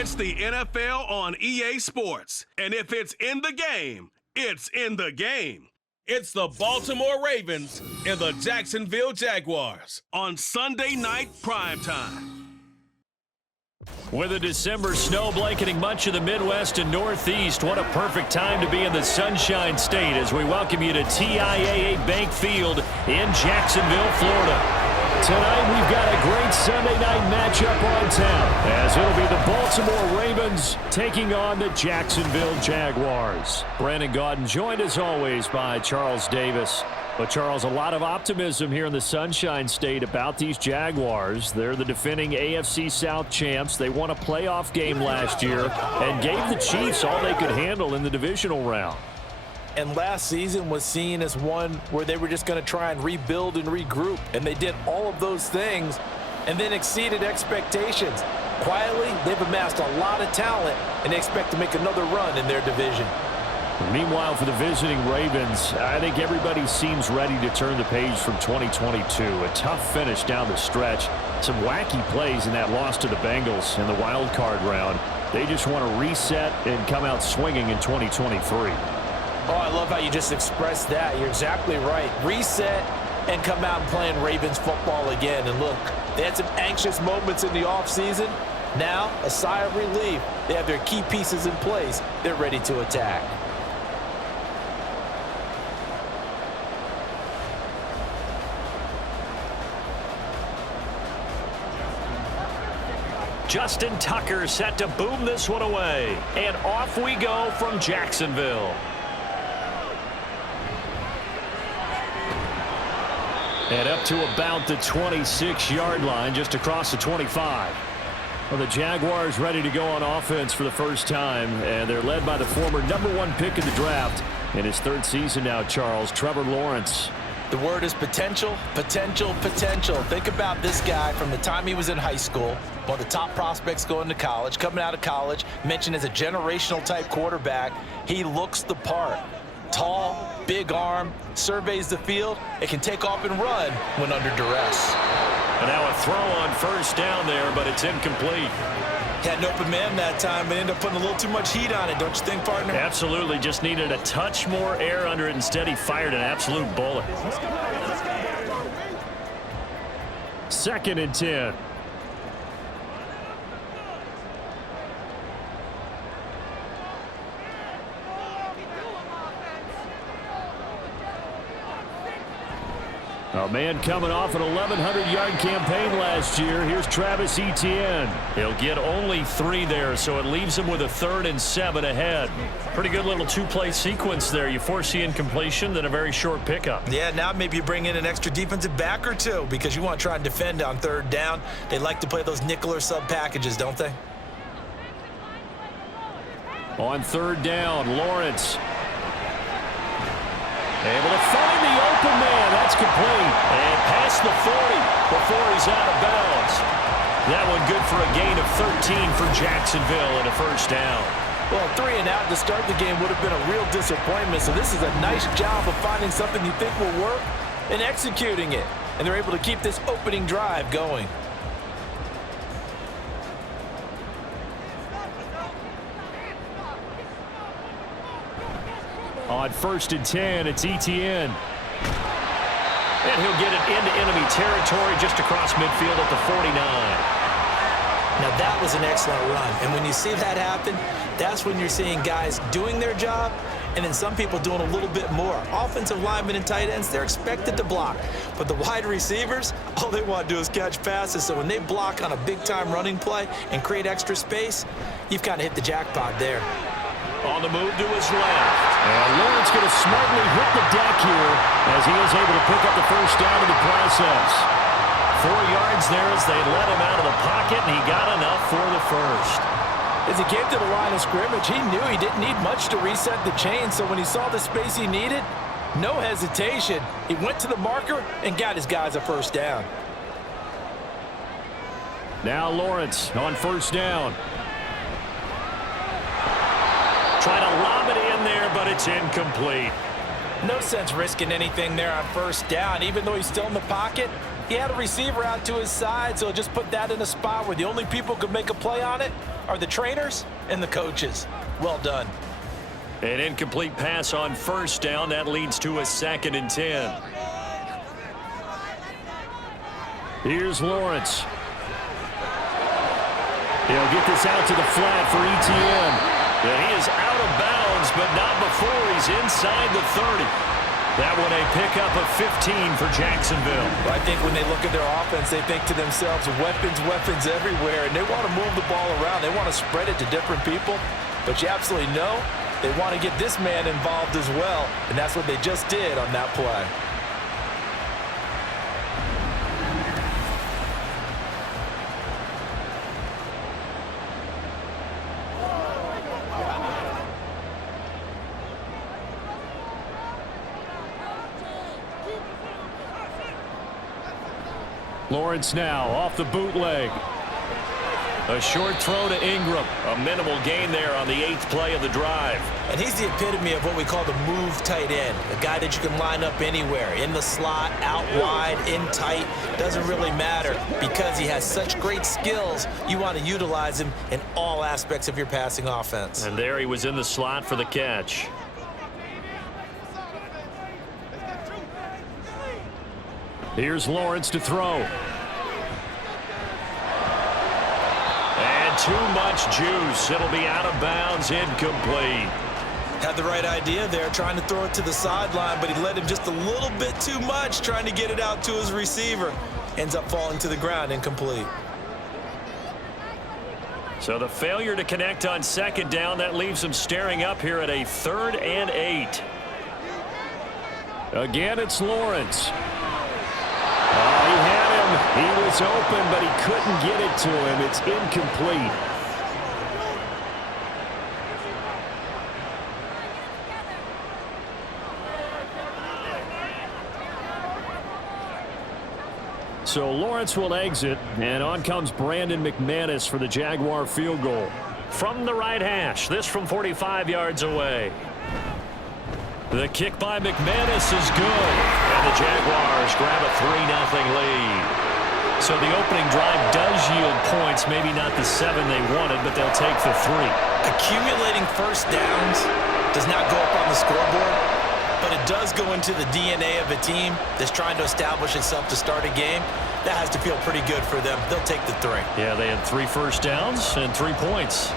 It's the NFL on EA Sports. And if it's in the game, it's in the game. It's the Baltimore Ravens and the Jacksonville Jaguars on Sunday night primetime. With a December snow blanketing much of the Midwest and Northeast, what a perfect time to be in the Sunshine State as we welcome you to TIAA Bank Field in Jacksonville, Florida. Tonight we've got a great Sunday night matchup on tap as it'll be the Baltimore Ravens taking on the Jacksonville Jaguars. Brandon Gaudin joined as always by Charles Davis. But, Charles, a lot of optimism here in the Sunshine State about these Jaguars. They're the defending AFC South champs. They won a playoff game last year and gave the Chiefs all they could handle in the divisional round. And last season was seen as one where they were just going to try and rebuild and regroup. And they did all of those things and then exceeded expectations. Quietly, they've amassed a lot of talent, and they expect to make another run in their division. Meanwhile, for the visiting Ravens, I think everybody seems ready to turn the page from 2022. A tough finish down the stretch. Some wacky plays in that loss to the Bengals in the wild card round. They just want to reset and come out swinging in 2023. Oh, I love how you just expressed that. You're exactly right. Reset and come out and playing Ravens football again. And look, they had some anxious moments in the offseason. Now, a sigh of relief. They have their key pieces in place. They're ready to attack. Justin Tucker set to boom this one away. And off we go from Jacksonville. And up to about the 26-yard line, just across the 25. Well, the Jaguars ready to go on offense for the first time, and they're led by the former #1 pick in the draft in his third season now, Charles, Trevor Lawrence. The word is potential, potential, potential. Think about this guy from the time he was in high school, one of the top prospects going to college, coming out of college, mentioned as a generational type quarterback. He looks the part. Tall, big arm, surveys the field. It can take off and run when under duress. And now a throw on first down there, but it's incomplete. Had an open man that time, but ended up putting a little too much heat on it, don't you think, partner? Absolutely. Just needed a touch more air under it. Instead, he fired an absolute bullet. 2nd and 10. A man coming off an 1,100-yard campaign last year. Here's Travis Etienne. He'll get only 3 there, so it leaves him with a 3rd and 7 ahead. Pretty good little 2-play sequence there. You force the incompletion, then a very short pickup. Yeah, now maybe you bring in an extra defensive back or two because you want to try and defend on 3rd down. They like to play those nickel or sub packages, don't they? On 3rd down, Lawrence. Able to find the open man. That's complete. And past the 40 before he's out of bounds. That one good for a gain of 13 for Jacksonville and a first down. Well, 3 and out to start the game would have been a real disappointment. So this is a nice job of finding something you think will work and executing it. And they're able to keep this opening drive going. On 1st and 10, it's Etienne. And he'll get it into enemy territory just across midfield at the 49. Now that was an excellent run. And when you see that happen, that's when you're seeing guys doing their job and then some people doing a little bit more. Offensive linemen and tight ends, they're expected to block. But the wide receivers, all they want to do is catch passes. So when they block on a big-time running play and create extra space, you've kind of hit the jackpot there. On the move to his left. And Lawrence going to smartly hit the deck here as he is able to pick up the first down in the process. 4 yards there as they let him out of the pocket, and he got enough for the first. As he came to the line of scrimmage, he knew he didn't need much to reset the chain, so when he saw the space he needed, no hesitation. He went to the marker and got his guys a first down. Now Lawrence on 1st down. Trying to lob it in there, but it's incomplete. No sense risking anything there on 1st down. Even though he's still in the pocket, He had a receiver out to his side, so just put that in a spot where the only people who could make a play on it are the trainers and the coaches. Well done. An incomplete pass on first down. That leads to a 2nd and 10. Here's Lawrence. He'll get this out to the flat for ETN. And he is out of bounds, but not before he's inside the 30. That one a pickup of 15 for Jacksonville. Well, I think when they look at their offense, they think to themselves, weapons, weapons everywhere, and they want to move the ball around. They want to spread it to different people, but you absolutely know they want to get this man involved as well, and that's what they just did on that play. Lawrence now off the bootleg. A short throw to Ingram. A minimal gain there on the 8th play of the drive. And he's the epitome of what we call the move tight end. A guy that you can line up anywhere. In the slot, out wide, in tight. Doesn't really matter because he has such great skills. You want to utilize him in all aspects of your passing offense. And there he was in the slot for the catch. Here's Lawrence to throw. And too much juice. It'll be out of bounds, incomplete. Had the right idea there, trying to throw it to the sideline, but he let him just a little bit too much, trying to get it out to his receiver. Ends up falling to the ground, incomplete. So the failure to connect on 2nd down, that leaves him staring up here at a 3rd and 8. Again, it's Lawrence. He had him. He was open, but he couldn't get it to him. It's incomplete. So Lawrence will exit, and on comes Brandon McManus for the Jaguar field goal. From the right hash, this from 45 yards away. The kick by McManus is good, and the Jaguars grab a 3-0 lead. So the opening drive does yield points, maybe not the 7 they wanted, but they'll take the 3. Accumulating first downs does not go up on the scoreboard, but it does go into the DNA of a team that's trying to establish itself to start a game. That has to feel pretty good for them. They'll take the 3. Yeah, they had 3 first downs and 3 points.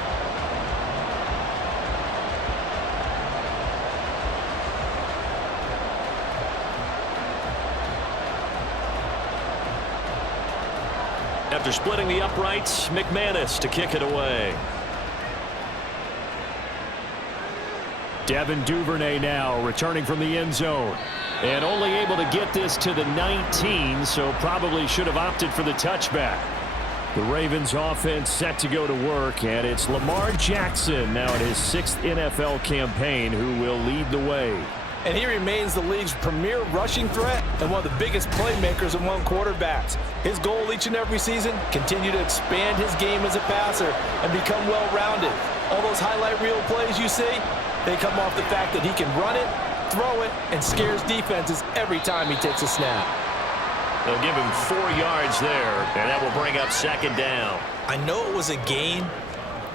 After splitting the uprights, McManus to kick it away. Devin Duvernay now returning from the end zone. And only able to get this to the 19, so probably should have opted for the touchback. The Ravens offense set to go to work, and it's Lamar Jackson now in his 6th NFL campaign who will lead the way. And he remains the league's premier rushing threat and one of the biggest playmakers among quarterbacks. His goal each and every season, continue to expand his game as a passer and become well-rounded. All those highlight reel plays you see, they come off the fact that he can run it, throw it, and scares defenses every time he takes a snap. They'll give him 4 yards there, and that will bring up 2nd down. I know it was a gain,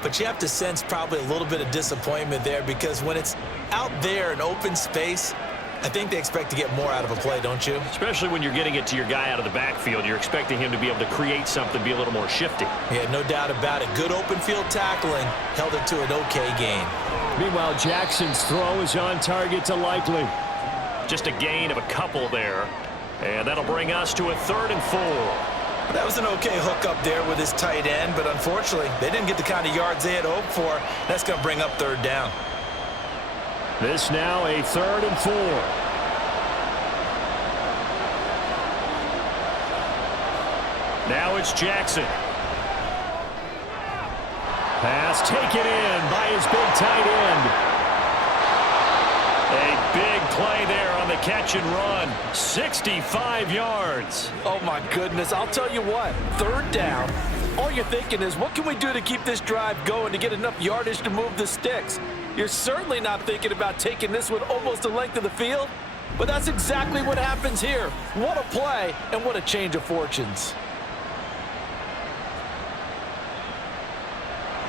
but you have to sense probably a little bit of disappointment there because when it's out there in open space, I think they expect to get more out of a play, don't you? Especially when you're getting it to your guy out of the backfield. You're expecting him to be able to create something, be a little more shifty. Yeah, no doubt about it. Good open field tackling held it to an okay gain. Meanwhile, Jackson's throw is on target to Likely. Just a gain of a couple there. And that'll bring us to a 3rd and 4. That was an okay hook up there with his tight end, but unfortunately, they didn't get the kind of yards they had hoped for. That's going to bring up 3rd down. This now a 3rd and 4. Now it's Jackson. Pass taken in by his big tight end. A big play there on the catch and run. 65 yards. Oh, my goodness. I'll tell you what. 3rd down. All you're thinking is, what can we do to keep this drive going to get enough yardage to move the sticks? You're certainly not thinking about taking this one almost the length of the field. But that's exactly what happens here. What a play and what a change of fortunes.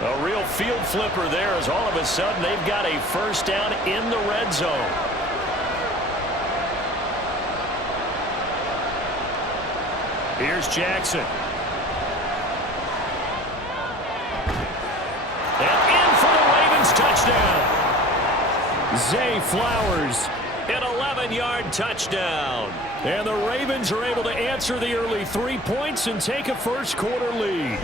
A real field flipper there as all of a sudden they've got a first down in the red zone. Here's Jackson. And in for the Ravens touchdown. Zay Flowers, an 11-yard touchdown. And the Ravens are able to answer the early 3 points and take a first-quarter lead.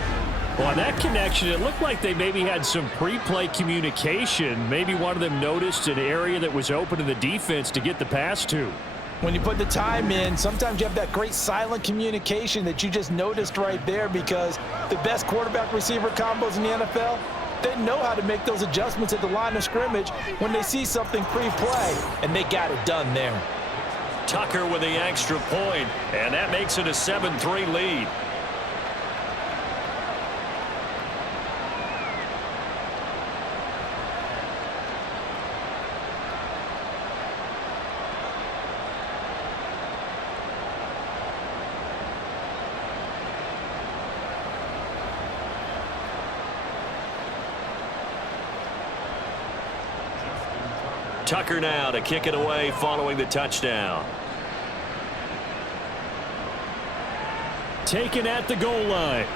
Well, on that connection, it looked like they maybe had some pre-play communication. Maybe one of them noticed an area that was open in the defense to get the pass to. When you put the time in, sometimes you have that great silent communication that you just noticed right there, because the best quarterback-receiver combos in the NFL, they know how to make those adjustments at the line of scrimmage when they see something pre-play, and they got it done there. Tucker with the extra point, and that makes it a 7-3 lead. Tucker now to kick it away following the touchdown. Taken at the goal line.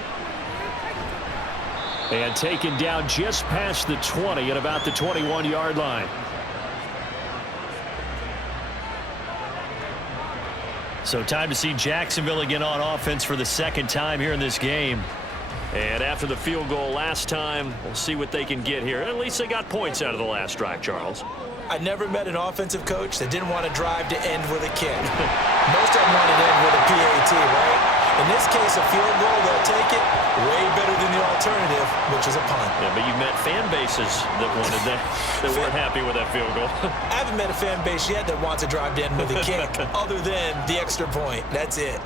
And taken down just past the 20 at about the 21-yard line. So time to see Jacksonville again on offense for the second time here in this game. And after the field goal last time, we'll see what they can get here. At least they got points out of the last drive, Charles. I never met an offensive coach that didn't want to drive to end with a kick. Most of them want to end with a PAT, right? In this case, a field goal, they'll take it way better than the alternative, which is a punt. Yeah, but you've met fan bases that wanted that weren't happy with that field goal. I haven't met a fan base yet that wants to drive to end with a kick other than the extra point. That's it.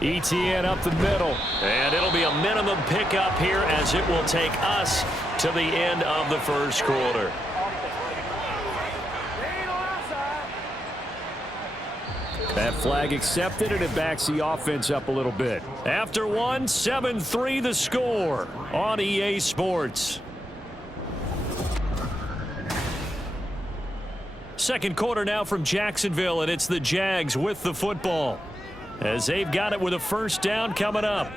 ETN up the middle, and it'll be a minimum pickup here as it will take us to the end of the first quarter. That flag accepted, and it backs the offense up a little bit. After one, 7-3 the score on EA Sports. Second quarter now from Jacksonville, and it's the Jags with the football, as they've got it with a first down coming up.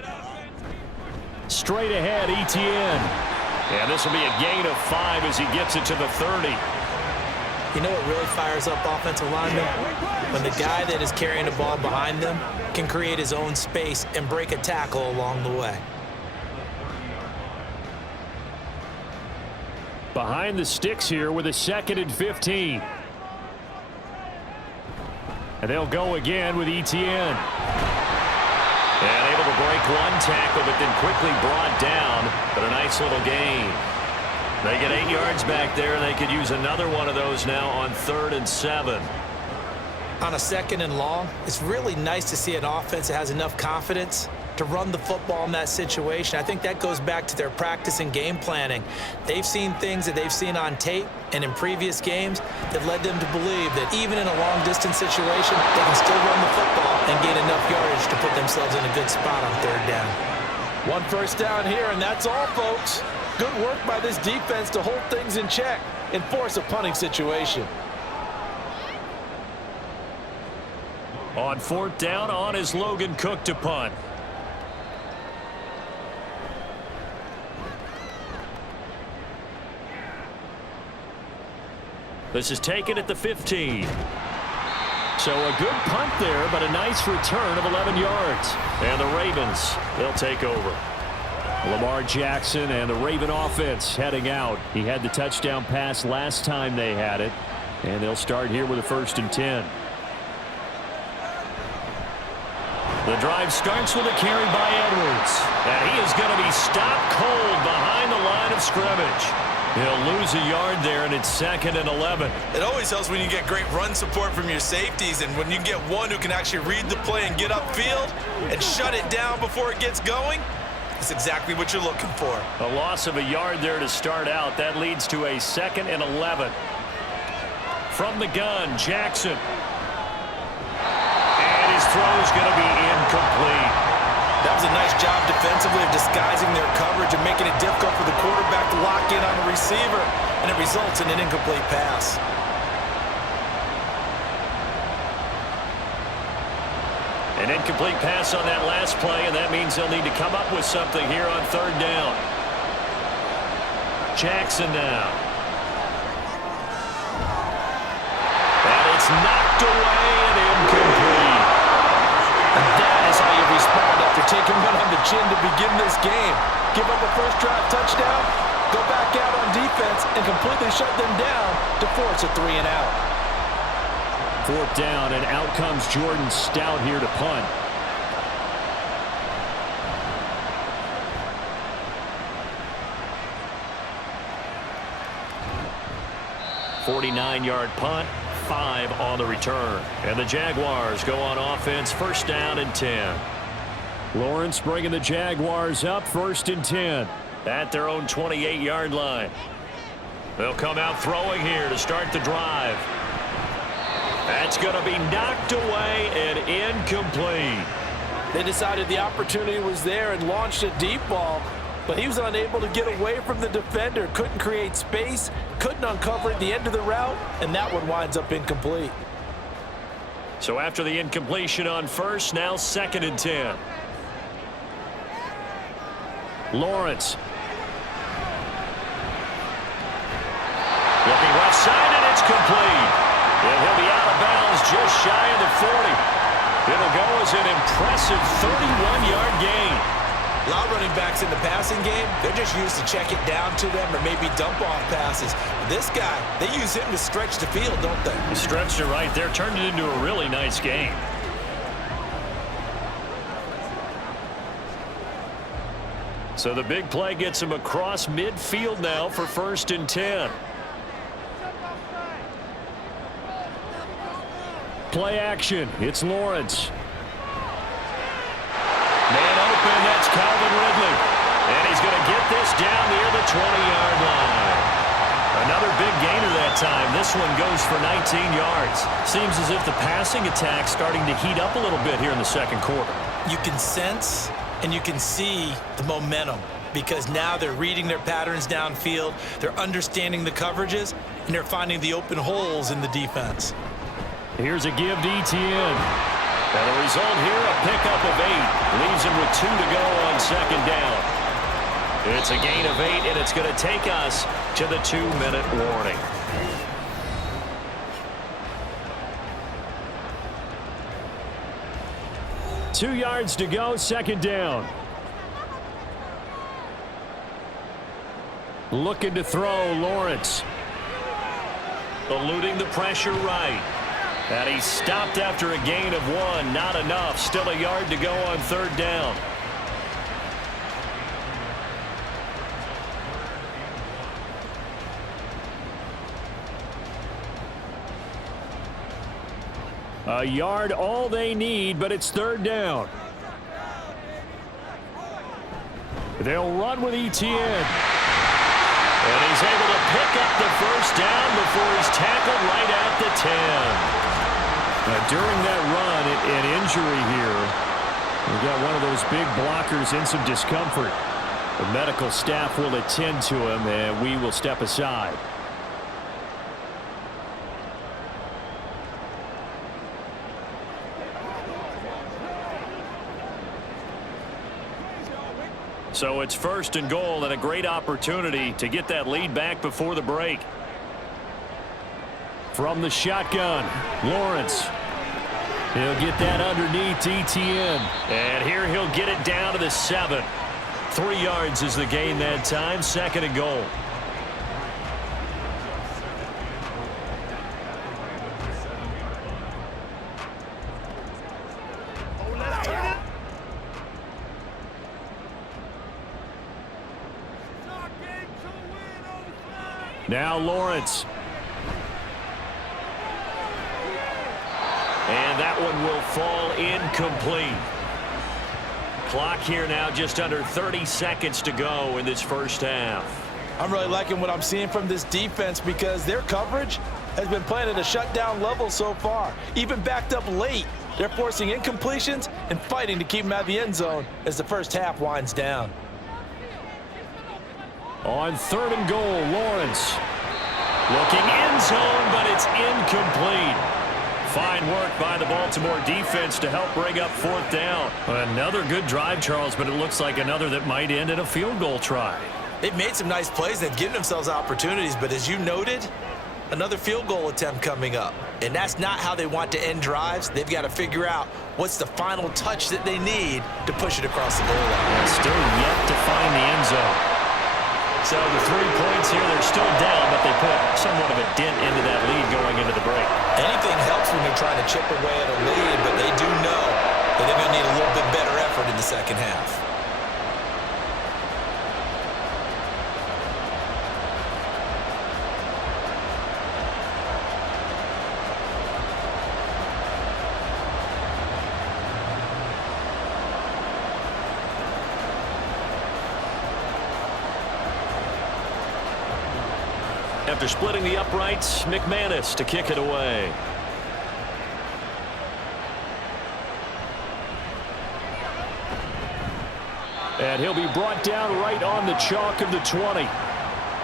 Straight ahead, ETN. And this will be a gain of 5 as he gets it to the 30. You know what really fires up offensive linemen? When the guy that is carrying the ball behind them can create his own space and break a tackle along the way. Behind the sticks here with a 2nd and 15. And they'll go again with ETN. And able to break one tackle, but then quickly brought down. But a nice little gain. They get 8 yards back there, and they could use another one of those now on 3rd and 7. On a 2nd and long, it's really nice to see an offense that has enough confidence to run the football in that situation. I think that goes back to their practice and game planning. They've seen things that they've seen on tape and in previous games that led them to believe that even in a long-distance situation, they can still run the football and gain enough yardage to put themselves in a good spot on 3rd down. One first down here, and that's all, folks. Good work by this defense to hold things in check and force a punting situation. On 4th down, on is Logan Cook to punt. This is taken at the 15. So a good punt there, but a nice return of 11 yards. And the Ravens, they'll take over. Lamar Jackson and the Raven offense heading out. He had the touchdown pass last time they had it. And they'll start here with a 1st and 10. The drive starts with a carry by Edwards. And he is going to be stopped cold behind the line of scrimmage. He'll lose a yard there, and it's 2nd and 11. It always helps when you get great run support from your safeties, and when you get one who can actually read the play and get upfield and shut it down before it gets going, That's exactly what you're looking for. A loss of a yard there to start out. That leads to a 2nd and 11. From the gun, Jackson. And his throw is going to be incomplete. That was a nice job defensively of disguising their coverage and making it difficult for the quarterback to lock in on the receiver. And it results in an incomplete pass. An incomplete pass on that last play, and that means they'll need to come up with something here on 3rd down. Jackson now. And it's knocked away and incomplete. And that is how you respond after taking one on the chin to begin this game. Give up a first drive touchdown, go back out on defense, and completely shut them down to force a 3-and-out. 4th down, and out comes Jordan Stout here to punt. .49-yard punt, 5 on the return. And the Jaguars go on offense, 1st down and 10. Lawrence bringing the Jaguars up, 1st and 10. At their own 28-yard line. They'll come out throwing here to start the drive. That's going to be knocked away and incomplete. They decided the opportunity was there and launched a deep ball, but he was unable to get away from the defender, couldn't create space, couldn't uncover at the end of the route, and that one winds up incomplete. So after the incompletion on 1st, now 2nd and 10. Lawrence. Looking left side, and it's complete. And he'll be out of bounds just shy of the 40. It'll go as an impressive 31-yard gain. A lot of running backs in the passing game, they're just used to check it down to them or maybe dump off passes. This guy, they use him to stretch the field, don't they? He stretched it right there, turned it into a really nice game. So the big play gets him across midfield now for 1st and 10. Play action. It's Lawrence. Man open. That's Calvin Ridley. And he's going to get this down near the 20-yard line. Another big gainer that time. This one goes for 19 yards. Seems as if the passing attack's starting to heat up a little bit here in the 2nd quarter. You can sense and you can see the momentum because now they're reading their patterns downfield, they're understanding the coverages, and they're finding the open holes in the defense. Here's a give to Etienne. And the result here, a pickup of 8. Leaves him with 2 to go on 2nd down. It's a gain of 8, and it's going to take us to the 2-minute warning. Two yards to go, 2nd down. Looking to throw, Lawrence. Eluding the pressure right. And he stopped after a gain of 1. Not enough. Still a yard to go on 3rd down. A yard all they need, but it's 3rd down. They'll run with Etienne. And he's able to pick up the 1st down before he's tackled right at the 10. Now, during that run, an injury here. We've got one of those big blockers in some discomfort. The medical staff will attend to him, and we will step aside. So it's 1st and goal, and a great opportunity to get that lead back before the break. From the shotgun, Lawrence. He'll get that underneath Etienne. And here he'll get it down to the 7. 3 yards is the gain that time, 2nd and goal. Now Lawrence. And that one will fall incomplete. clock here now, just under 30 seconds to go in this first half. I'm really liking what I'm seeing from this defense because their coverage has been playing at a shutdown level so far. Even backed up late, they're forcing incompletions and fighting to keep them out of the end zone as the first half winds down. On 3rd and goal, Lawrence. Looking end zone, but it's incomplete. Fine work by the Baltimore defense to help bring up 4th down. Another good drive, Charles, but it looks like another that might end in a field goal try. They've made some nice plays. They've given themselves opportunities, but as you noted, another field goal attempt coming up. And that's not how they want to end drives. They've got to figure out what's the final touch that they need to push it across the goal line. And still yet to find the end zone. So the 3 points here, they're still down, but they put somewhat of a dent into that lead going into the break. Anything helps when you're trying to chip away at a lead, but they do know that they're going to need a little bit better effort in the second half. After splitting the uprights, McManus to kick it away. And he'll be brought down right on the chalk of the 20.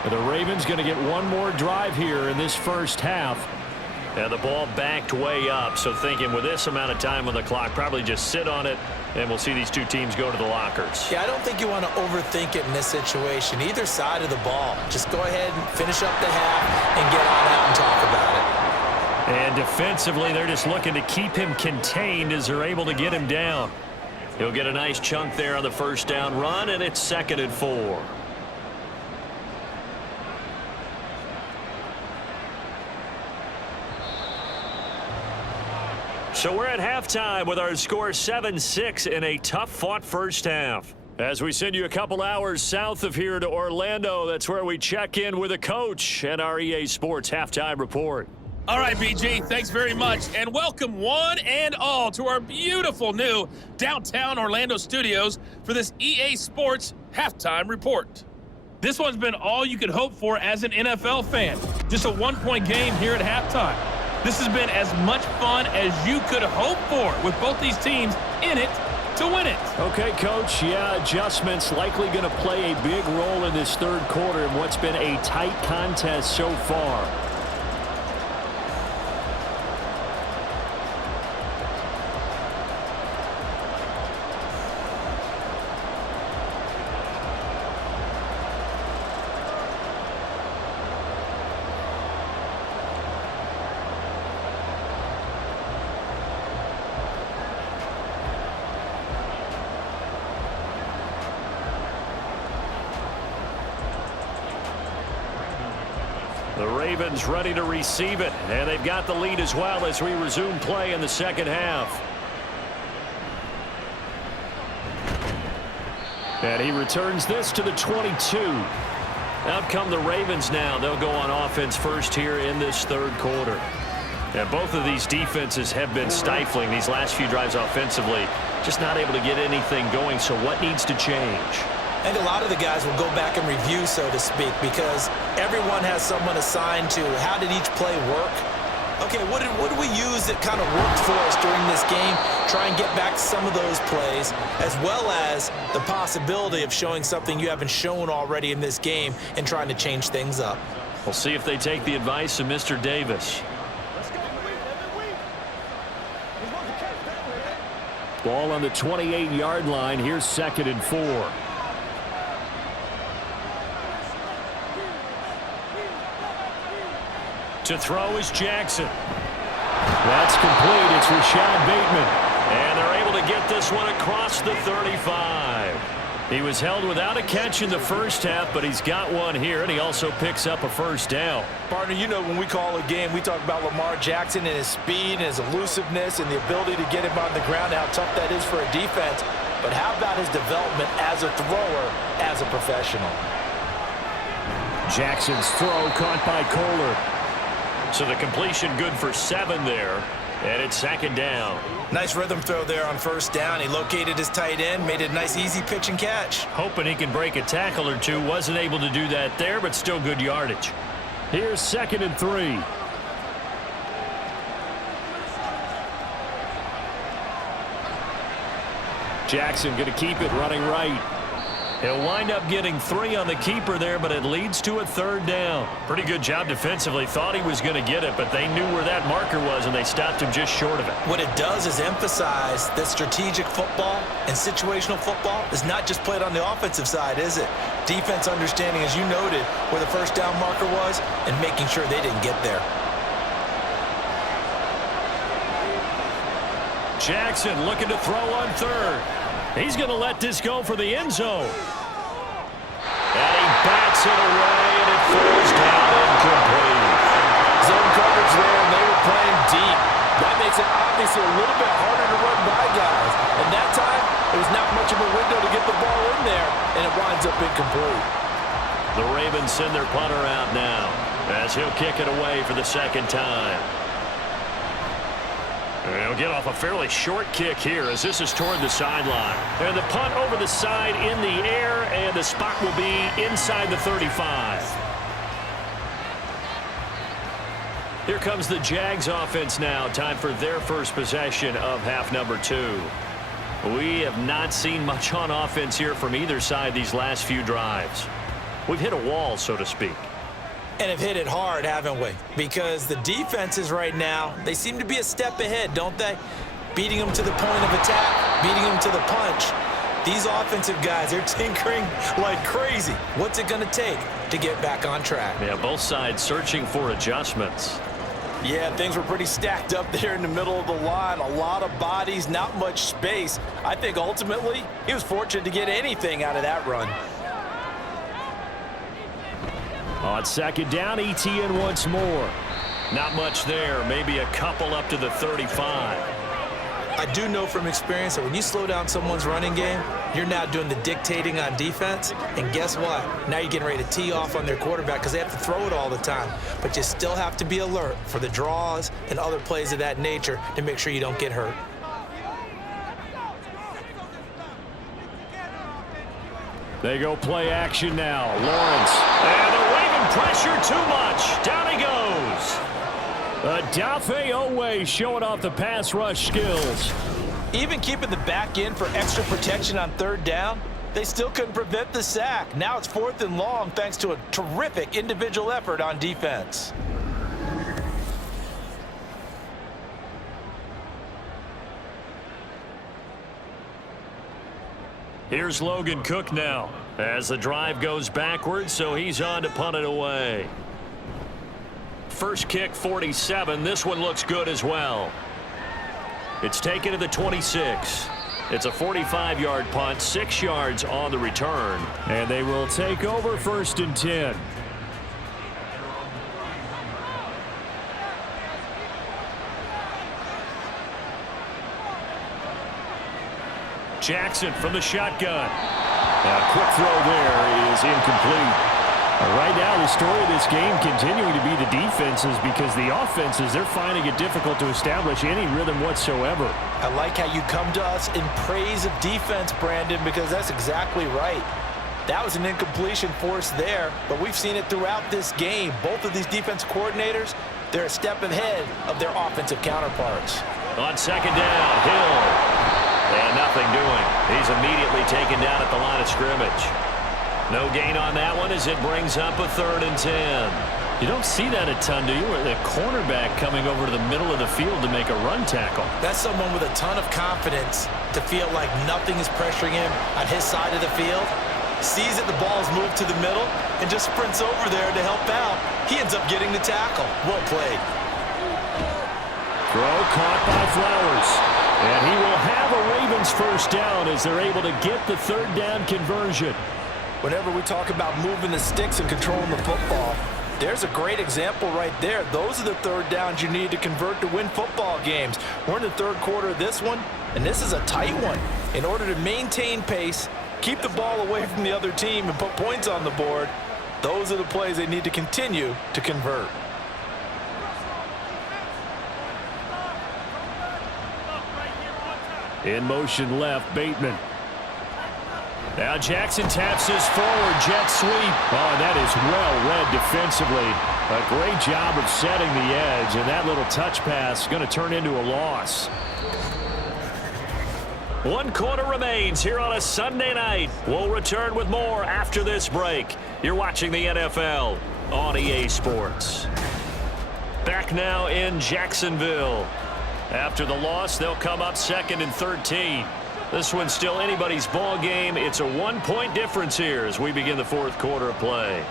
The Ravens going to get one more drive here in this first half. And the ball backed way up, so thinking with this amount of time on the clock, probably just sit on it, and we'll see these two teams go to the lockers. Yeah, I don't think you want to overthink it in this situation. Either side of the ball. Just go ahead and finish up the half and get on out and talk about it. And defensively, they're just looking to keep him contained as they're able to get him down. He'll get a nice chunk there on the first down run, and it's 2nd and 4. So we're at halftime with our score 7-6 in a tough-fought first half. As we send you a couple hours south of here to Orlando, that's where we check in with a coach and our EA Sports Halftime Report. All right, BG, thanks very much, and welcome one and all to our beautiful new downtown Orlando studios for this EA Sports Halftime Report. This one's been all you could hope for as an NFL fan. Just a one-point game here at halftime. This has been as much fun as you could hope for with both these teams in it to win it. Okay, Coach, yeah, adjustments likely going to play a big role in this third quarter in what's been a tight contest so far. The Ravens ready to receive it, and they've got the lead as well as we resume play in the second half. And he returns this to the 22. Out come the Ravens now. They'll go on offense first here in this third quarter. And both of these defenses have been stifling these last few drives offensively. Just not able to get anything going, so what needs to change? I think a lot of the guys will go back and review, so to speak, because everyone has someone assigned to how did each play work. Okay, what did we use that kind of worked for us during this game? Try and get back some of those plays, as well as the possibility of showing something you haven't shown already in this game and trying to change things up. We'll see if they take the advice of Mr. Davis. Ball on the 28-yard line. Here's 2nd and 4. To throw is Jackson. That's complete. It's Rashad Bateman. And they're able to get this one across the 35. He was held without a catch in the first half, but he's got one here, and he also picks up a first down. Partner, you know when we call a game, we talk about Lamar Jackson and his speed and his elusiveness and the ability to get him on the ground, how tough that is for a defense. But how about his development as a thrower, as a professional? Jackson's throw caught by Kohler. So the completion good for 7 there. And it's second down. Nice rhythm throw there on first down. He located his tight end, made it a nice easy pitch and catch. Hoping he can break a tackle or two. Wasn't able to do that there, but still good yardage. Here's 2nd and 3. Jackson going to keep it running right. He'll wind up getting 3 on the keeper there, but it leads to a 3rd down. Pretty good job defensively. Thought he was going to get it, but they knew where that marker was, and they stopped him just short of it. What it does is emphasize that strategic football and situational football is not just played on the offensive side, is it? Defense understanding, as you noted, where the first down marker was and making sure they didn't get there. Jackson looking to throw on 3rd. He's going to let this go for the end zone. And he bats it away, and it falls down incomplete. Zone coverage there, and they were playing deep. That makes it obviously a little bit harder to run by guys. And that time, there was not much of a window to get the ball in there, and it winds up incomplete. The Ravens send their punter out now as he'll kick it away for the 2nd time. He'll get off a fairly short kick here as this is toward the sideline. And the punt over the side in the air, and the spot will be inside the 35. Here comes the Jags offense now. Time for their first possession of half number 2. We have not seen much on offense here from either side these last few drives. We've hit a wall, so to speak. And have hit it hard, haven't we? Because the defenses right now, they seem to be a step ahead, don't they? Beating them to the point of attack, beating them to the punch. These offensive guys, they're tinkering like crazy. What's it going to take to get back on track? Yeah, both sides searching for adjustments. Yeah, things were pretty stacked up there in the middle of the line. A lot of bodies, not much space. I think ultimately he was fortunate to get anything out of that run. On 2nd down, ETN once more. Not much there. Maybe a couple up to the 35. I do know from experience that when you slow down someone's running game, you're now doing the dictating on defense. And guess what? Now you're getting ready to tee off on their quarterback because they have to throw it all the time. But you still have to be alert for the draws and other plays of that nature to make sure you don't get hurt. They go play action now. Lawrence. And the Raven pressure too much. Down he goes. Adafe Owe showing off the pass rush skills. Even keeping the back end for extra protection on 3rd down, they still couldn't prevent the sack. Now it's 4th and long thanks to a terrific individual effort on defense. Here's Logan Cook now as the drive goes backwards, so he's on to punt it away. First kick, 47. This one looks good as well. It's taken to the 26. It's a 45-yard punt, 6 yards on the return. And they will take over 1st and 10. Jackson from the shotgun. A quick throw there is incomplete. Right now, the story of this game continuing to be the defenses because the offenses, they're finding it difficult to establish any rhythm whatsoever. I like how you come to us in praise of defense, Brandon, because that's exactly right. That was an incompletion forced there, but we've seen it throughout this game. Both of these defense coordinators, they're a step ahead of their offensive counterparts. On 2nd down, Hill. And nothing doing. He's immediately taken down at the line of scrimmage. No gain on that one as it brings up a 3rd and 10. You don't see that a ton, do you? The cornerback coming over to the middle of the field to make a run tackle. That's someone with a ton of confidence to feel like nothing is pressuring him on his side of the field. Sees that the ball's moved to the middle and just sprints over there to help out. He ends up getting the tackle. Well played. Throw caught by Flowers. And he will have a Ravens first down as they're able to get the 3rd down conversion. Whenever we talk about moving the sticks and controlling the football, there's a great example right there. Those are the 3rd downs you need to convert to win football games. We're in the 3rd quarter of this one, and this is a tight one. In order to maintain pace, keep the ball away from the other team, and put points on the board, those are the plays they need to continue to convert. In motion left, Bateman. Now Jackson taps this forward, jet sweep. Oh, that is well read defensively. A great job of setting the edge, and that little touch pass is going to turn into a loss. 1 quarter remains here on a Sunday night. We'll return with more after this break. You're watching the NFL on EA Sports. Back now in Jacksonville. After the loss, they'll come up 2nd and 13. This one's still anybody's ball game. It's a 1-point difference here as we begin the 4th quarter of play.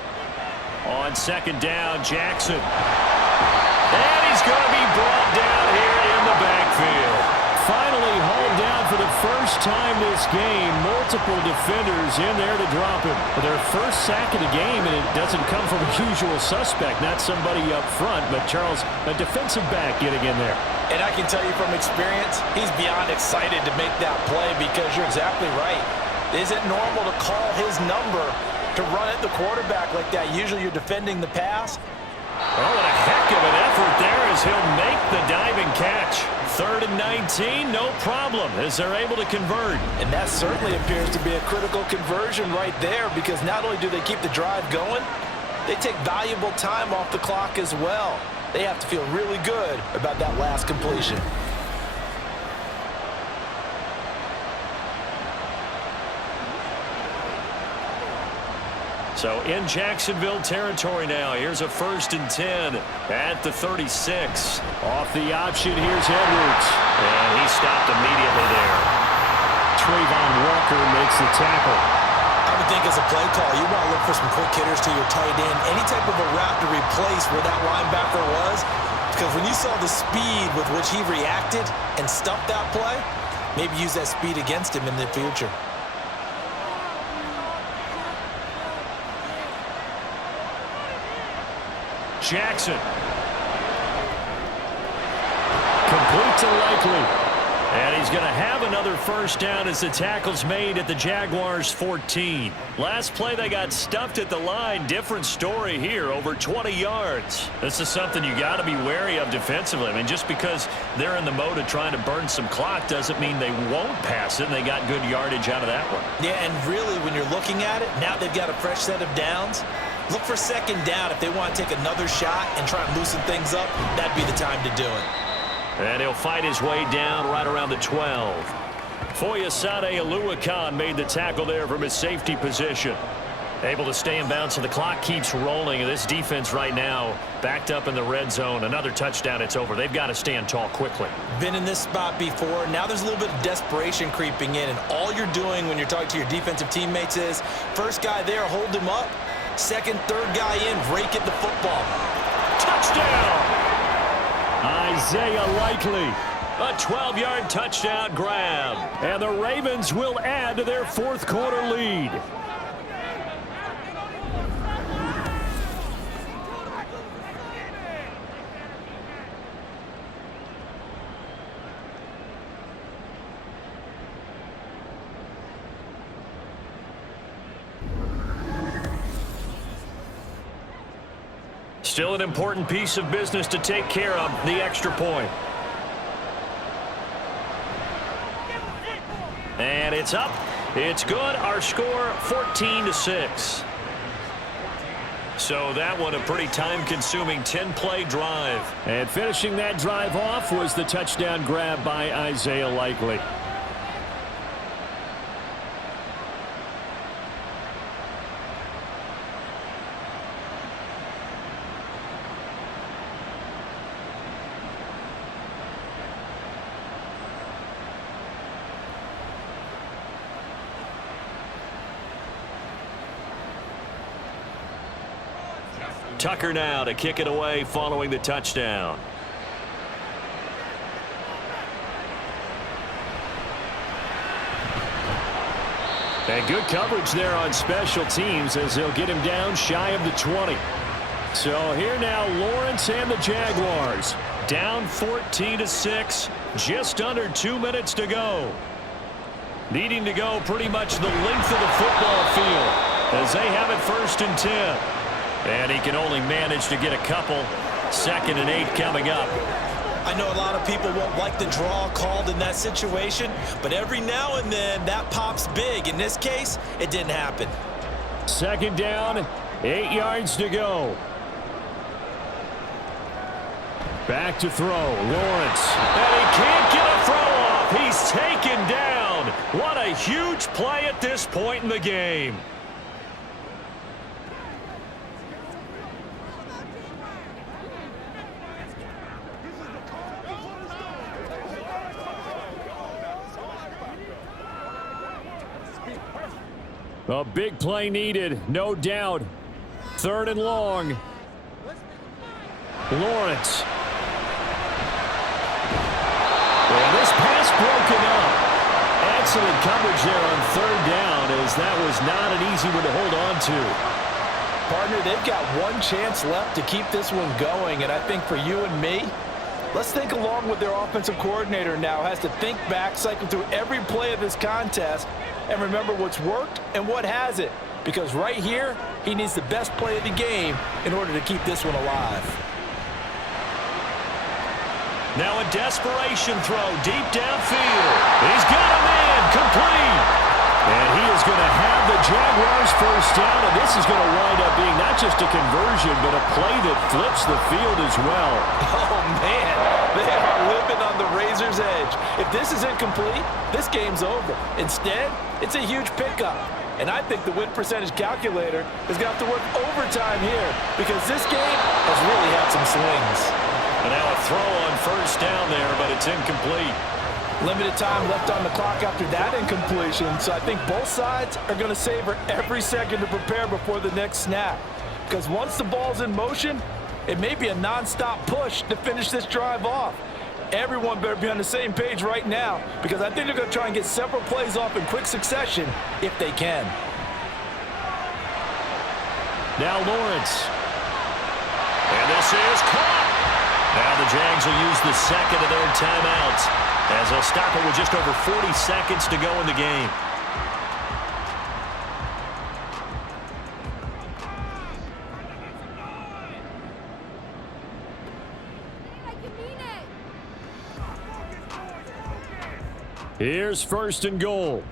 On 2nd down, Jackson. And he's going to be brought down here in the backfield. Finally hauled down for the first time this game. Multiple defenders in there to drop him. Their first sack of the game, and it doesn't come from a usual suspect, not somebody up front, but Charles, a defensive back getting in there. And I can tell you from experience, he's beyond excited to make that play because you're exactly right. Is it normal to call his number to run at the quarterback like that? Usually you're defending the pass. Oh, and a heck of an effort there as he'll make the diving catch. 3rd and 19, no problem, as they're able to convert. And that certainly appears to be a critical conversion right there because not only do they keep the drive going, they take valuable time off the clock as well. They have to feel really good about that last completion. So in Jacksonville territory now. Here's a 1st and 10 at the 36. Off the option, here's Edwards. And he stopped immediately there. Trayvon Walker makes the tackle. I would think as a play call, you want to look for some quick hitters to your tight end. Any type of a route to replace where that linebacker was. Because when you saw the speed with which he reacted and stuffed that play, maybe use that speed against him in the future. Jackson. Complete to Likely. And he's going to have another first down as the tackle's made at the Jaguars' 14. Last play they got stuffed at the line. Different story here, over 20 yards. This is something you got to be wary of defensively. I mean, just because they're in the mode of trying to burn some clock doesn't mean they won't pass it, and they got good yardage out of that one. Yeah, and really, when you're looking at it, now they've got a fresh set of downs. Look for 2nd down. If they want to take another shot and try and loosen things up, that'd be the time to do it. And he'll fight his way down right around the 12. Foyesade Oluwakan made the tackle there from his safety position. Able to stay in bounds, so the clock keeps rolling. And this defense right now backed up in the red zone. Another touchdown, it's over. They've got to stand tall quickly. Been in this spot before. Now there's a little bit of desperation creeping in. And all you're doing when you're talking to your defensive teammates is, first guy there, hold him up. 2nd, 3rd guy in, rake at the football. Touchdown! Isaiah Likely. A 12-yard touchdown grab. And the Ravens will add to their 4th quarter lead. Still an important piece of business to take care of, the extra point. And it's up. It's good. Our score, 14-6. So that one a pretty time-consuming 10-play drive. And finishing that drive off was the touchdown grab by Isaiah Likely. Tucker now to kick it away following the touchdown. And good coverage there on special teams as they'll get him down shy of the 20. So here now, Lawrence and the Jaguars down 14-6, just under 2 minutes to go. Needing to go pretty much the length of the football field as they have it 1st and 10. And he can only manage to get a couple. 2nd and 8 coming up. I know a lot of people won't like the draw called in that situation, but every now and then that pops big. In this case, it didn't happen. Second down, 8 yards to go. Back to throw, Lawrence. And he can't get a throw off. He's taken down. What a huge play at this point in the game. A big play needed, no doubt. Third and long. Lawrence. And this pass broken up. Excellent coverage there on third down, as that was not an easy one to hold on to. Partner, they've got one chance left to keep this one going, and I think for you and me, let's think along with their offensive coordinator now. Has to think back, cycle through every play of this contest, and remember what's worked and what hasn't. Because right here, he needs the best play of the game in order to keep this one alive. Now a desperation throw deep downfield. He's got him in, complete. And he is going to have the Jaguars first down, and this is going to wind up being not just a conversion, but a play that flips the field as well. Oh, man, they are living on the razor's edge. If this is incomplete, this game's over. Instead, it's a huge pickup. And I think the win percentage calculator is going to have to work overtime here because this game has really had some swings. And now a throw on first down there, but it's incomplete. Limited time left on the clock after that incompletion, so I think both sides are going to savor every second to prepare before the next snap. Because once the ball's in motion, it may be a non-stop push to finish this drive off. Everyone better be on the same page right now because I think they're going to try and get several plays off in quick succession if they can. Now Lawrence. And this is caught. Now the Jags will use the second of their timeouts as they'll stop it with just over 40 seconds to go in the game. Here's first and goal.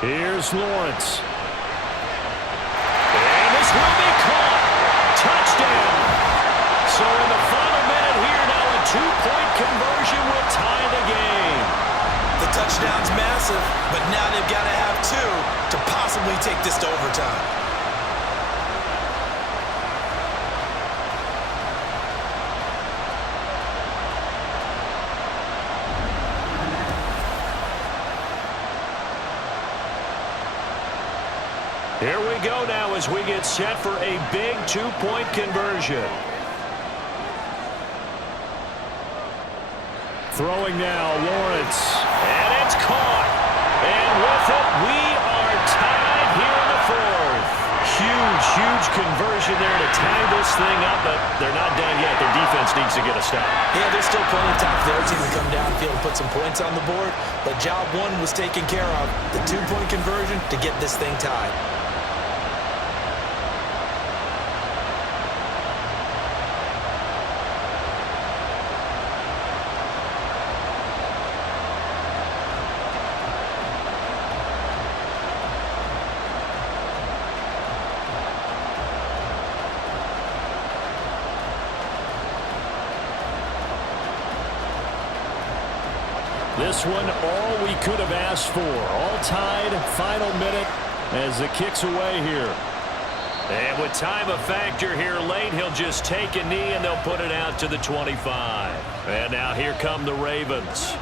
Here's Lawrence. And this will be caught. Touchdown. So in the final minute here, now a two-point conversion will tie the game. The touchdown's massive, but now they've got to have two to possibly take this to overtime. Here we go now as we get set for a big two-point conversion. Throwing now, Lawrence. And it's caught. And with it, we are tied here in the fourth. Huge conversion there to tie this thing up, but they're not done yet. Their defense needs to get a stop. Yeah, there's still plenty of time for their team to come downfield and put some points on the board, but job one was taken care of. The two-point conversion to get this thing tied. This one, all we could have asked for. All tied, final minute as it kicks away here. And with time a factor here late, he'll just take a knee and they'll put it out to the 25. And now here come the Ravens.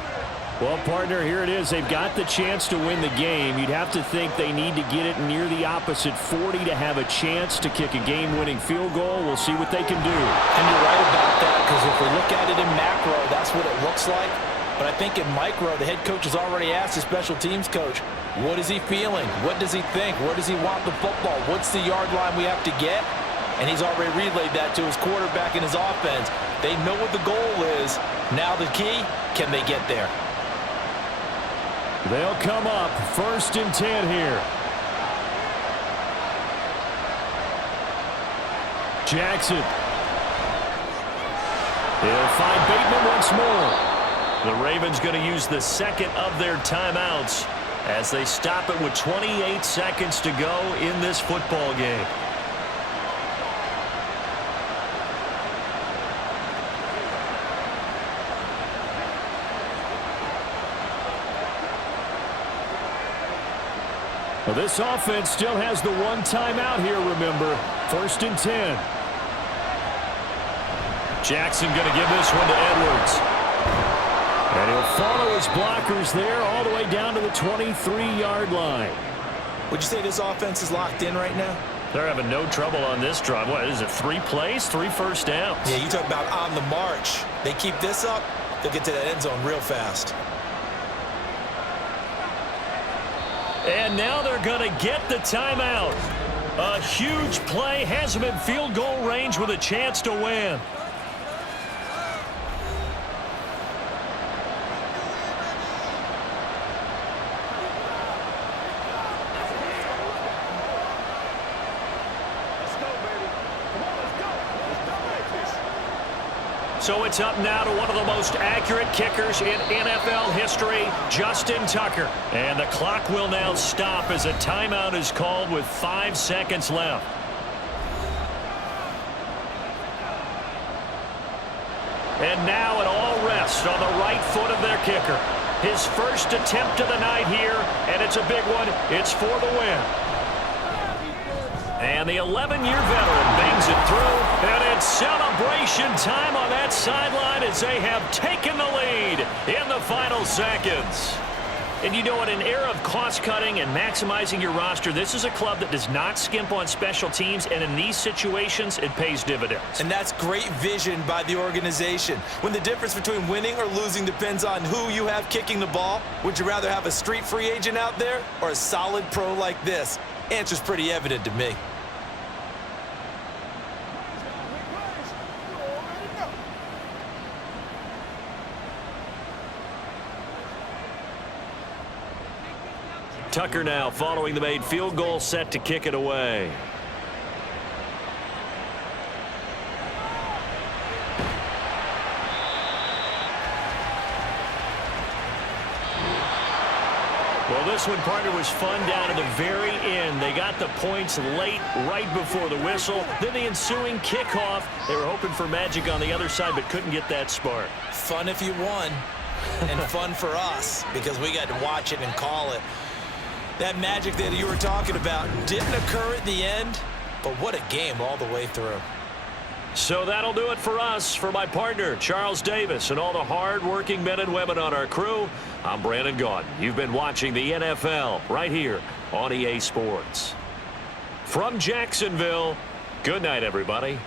Well, partner, here it is. They've got the chance to win the game. You'd have to think they need to get it near the opposite 40 to have a chance to kick a game-winning field goal. We'll see what they can do. And you're right about that because if we look at it in macro, that's what it looks like. But I think in micro, the head coach has already asked the special teams coach, what is he feeling? What does he think? Where does he want the football? What's the yard line we have to get? And he's already relayed that to his quarterback and his offense. They know what the goal is. Now the key, can they get there? They'll come up 1st and 10 here. Jackson. He'll find Bateman once more. The Ravens going to use the second of their timeouts as they stop it with 28 seconds to go in this football game. Well, this offense still has the one timeout here, remember. 1st and 10. Jackson going to give this one to Edwards. And he'll follow his blockers there all the way down to the 23-yard line. Would you say this offense is locked in right now? They're having no trouble on this drive. What is it, 3 plays, 3 first downs? Yeah, you talk about on the march. They keep this up, they'll get to that end zone real fast. And now they're going to get the timeout. A huge play has them in field goal range with a chance to win. So it's up now to one of the most accurate kickers in NFL history, Justin Tucker. And the clock will now stop as a timeout is called with 5 seconds left. And now it all rests on the right foot of their kicker. His first attempt of the night here, and it's a big one. It's for the win. And the 11-year veteran bangs it through, and it's celebration time on that sideline as they have taken the lead in the final seconds. And you know, in an era of cost-cutting and maximizing your roster, this is a club that does not skimp on special teams, and in these situations, it pays dividends. And that's great vision by the organization. When the difference between winning or losing depends on who you have kicking the ball, would you rather have a street free agent out there or a solid pro like this? Answer's pretty evident to me. Tucker now following the made field goal, set to kick it away. Well, this one, partner, was fun down to the very end. They got the points late, right before the whistle. Then the ensuing kickoff. They were hoping for magic on the other side, but couldn't get that spark. Fun if you won, and fun for us because we got to watch it and call it. That magic that you were talking about didn't occur at the end, but what a game all the way through. So that'll do it for us. For my partner, Charles Davis, and all the hard-working men and women on our crew, I'm Brandon Gaudin. You've been watching the NFL right here on EA Sports. From Jacksonville, good night, everybody.